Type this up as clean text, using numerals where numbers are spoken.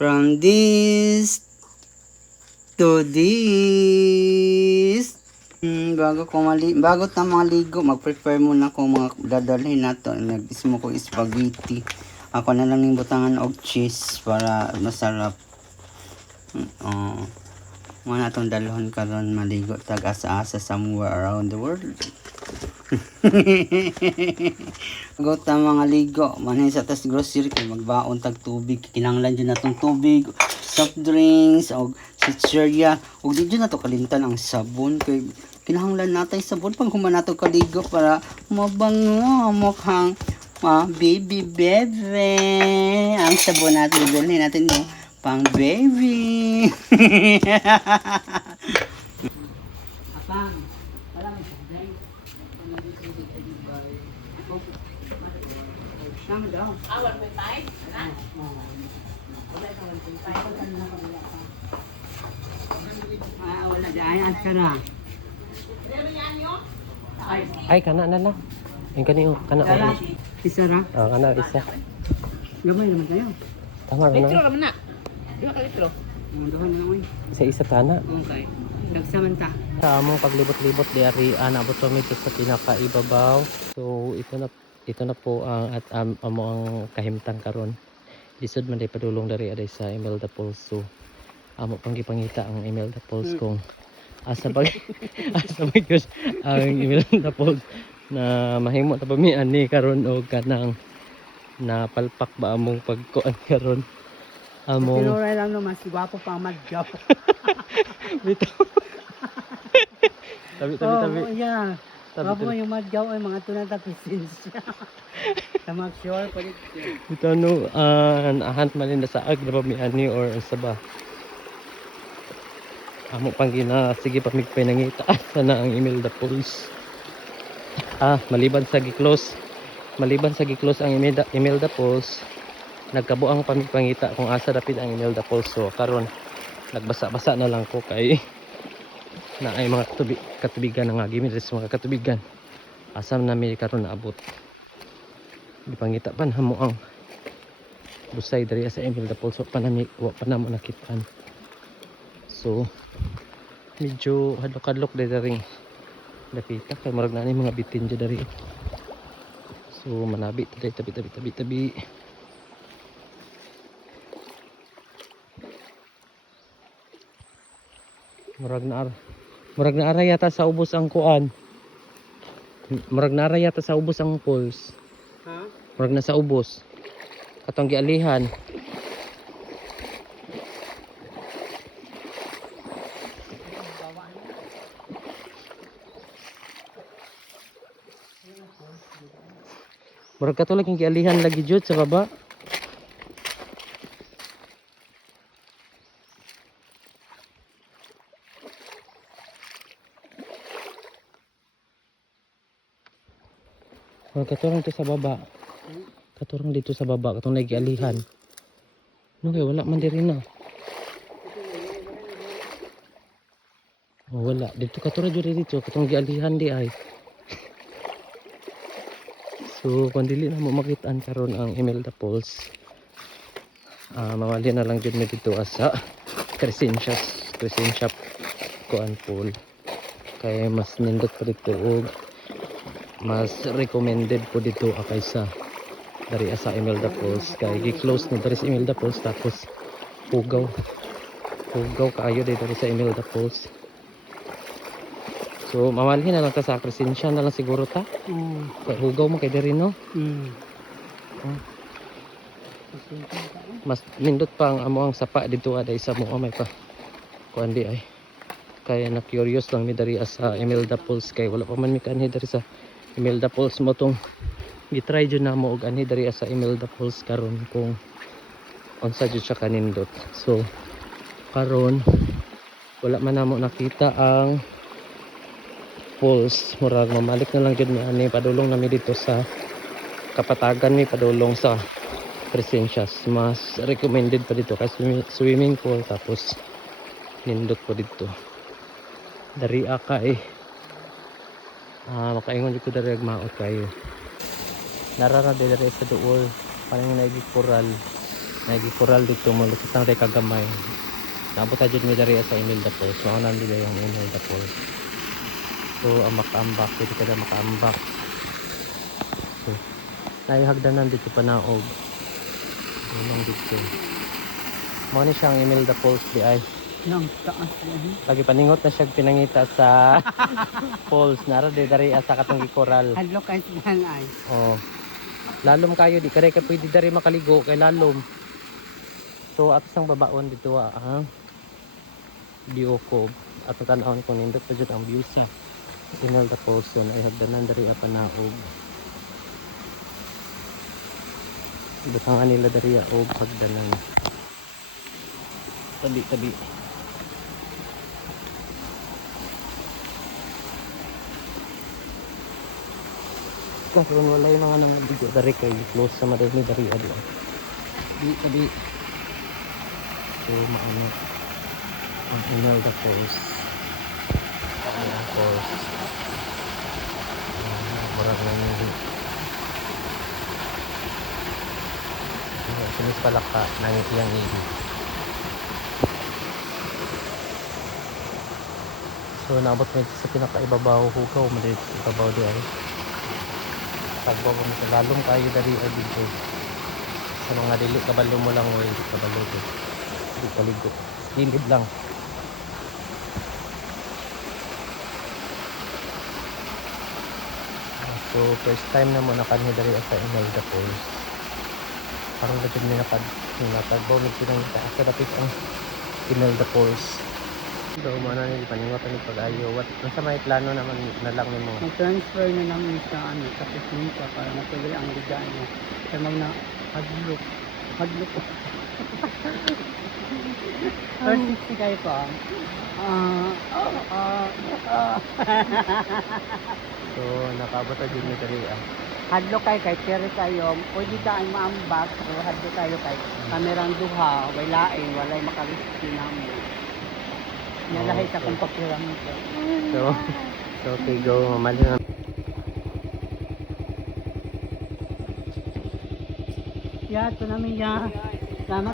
From this to this. Bago ta maligo, mag-prepare muna ko mga dadalhin nato. Nag-is mo ko spaghetti. Ako na lang yung butangan og cheese para masarap. Muna itong dalhon karon maligo tag asa-asa somewhere around the world. Bago ta mga ligo, manhin sa tas grocery kay magbaon tag tubig. Kinahanglan dyan na tong tubig, soft drinks, o sitserya. O di dyan na to kalimtan ang sabon kay kinahanglan natay sabon pag human nato kaligo para mabango mukhang baby bebe. Ang sabon natin, bilhin natin yung pang baby. Apang, wala may sabay. Sama daw. Awan mo tayo? Ano? Wala dahil ang sara. Ay, kana na lang. Yung kanino, kana Sara, na. isa ra. Kana isa. Gamay naman tayo. Tama Litro na. naman na. 2 ka litro. Munduhan na lang. Isa-isa kana. Okay. Nagsaman ta. Sa among paglibot-libot diari anabot kami dito sa pinakaibabaw. So ito na po ang at amo ang kahimtang karon. Lisod man day padulong dari aday sa Imelda Falls. So amo pang gipangita ang Imelda Falls kung asa ba yun ang Imelda Falls na mahimo ta mi ani karon og kanang napalpak ba among pagkuan karon among Tinuray lang no, mas gwapo pa ang madyaw. bitaw tabi Yeah. tabi Gwapo yung madyaw ay mga tunata presensya. Sa mga sure pa rin. ito no ahant man na sa ag na ba mi ani or sa ba amo pang gina sige pa migpay nangita sana ang Imelda Falls. Maliban sa gi-close ang Imelda Falls, nagkabuang pamigpangita kung asa dapit ang Imelda Falls. So karon nagbasa-basa na lang ko kay na ay mga katubigan nga gimid sa mga katubigan asam na mi karon naabot gipangita pa namo ang busay diri sa Imelda Falls. So wa pa namo nakitaan. So medyo hadlok-hadlok diri dapita kay murag na ni mga bitin dyan dari. So manabi tabi murag na ara yata sa ubos ang kuan. Murag na ara yata sa ubos ang falls. Murag na sa ubos katong gialihan. Murag katulad yung gialihan lagi jud sa baba. Murag katulad dito sa baba. Katulad dito sa baba katong lagi gialihan. No kay wala man diri na. Wala dito katulad jud dito katong gialihan di ay. So kung dili na mo makitaan karon ang Imelda Falls, mamali na lang dyan na dito asa Crescent Shop kuan pool kaya mas nindot po dito o mas recommended po dito kaysa dari asa Imelda Falls kaya gi-close na dari sa Imelda Falls tapos pugaw kaayo dito dari sa Imelda Falls. So mamalhin na lang ta sa Crescent na lang siguro ta. Kaya hugaw mo kay diri no. Mas nindot pa ang amo ang sapa dito aday sa mo may pa. Kuan di ay. Kaya na curious lang mi dari sa Imelda Falls kay wala pa man mi kanhi dari sa Imelda Falls mo tong gitry jud na mo og anhi dari sa Imelda Falls karon kung unsa jud siya kanindot. So karon wala man namo nakita ang falls. Murag mamalik na lang jud mi ani padulong nami dito sa Kapatagan mi padulong sa Crescentias. Mas recommended pa dito kasi swimming pool tapos nindot po dito. Dari kay makaingon dito dari maot kayo. Narara dari sa duol parang nagig coral Nagikural dito malupit ang kagamay. Naabot ta jud mi diri sa Imelda Falls. Mao na nila yung Imelda Falls. So ang makaambak, pwede ka na makaambak. So, naihagdanan dito panaog. Ilong dito. Mao ni siyang Imelda Falls di ay. Nang taas yan. Lagi paningot na siya pinangita sa falls nara di dari sa katong gikoral. Hadlo kay sigan ay. Oh. Lalom kayo di kare ka pwede dari makaligo kay lalom. So atos ang babaon dito ha. View ko at tan-awon ko nindot pa jud ang view sa Imelda Falls so naihagdanan dari panaog. Butangan nila dari og pagdanan. Tabi. Karon wala yung mga nang video dari kay close sa madami dari adto. Tabi. So maano ang Imelda Falls. Imelda Falls. Murag na nyo. Sinis pala ka nangit iyang ili. So naabot mo sa pinakaibabaw hugaw. Madalit sa ibabaw di ay. Tagbaw mo sa lalong kayo dari ay dito. Sa mga dili kabalo mo lang o hindi kabalo ko. Hindi kaligo. Gilid lang. So first time na mo nakanhi dari sa Imelda Falls. Parang dito nakagbaw mo silang sa dapit ang Imelda Falls. So mana ni paningotan ni pag-ayo. Nasa may plano naman na lang ni mo. Mag-transfer na namin sa sa Pisinta para matuloy ang ligaya. Kaya mag na hadlok. Hadlok ko. First kayo pa. So nakabot na din ni dari Hadlok kayo kay Terry kayo. Pwede tayo maambak. Pero hadlok kayo kay kamerang duha. Walay makariski namin. Nalahay sa kong pakiram ito. So okay go mamali na. Ya, ito namin ya. Salamat.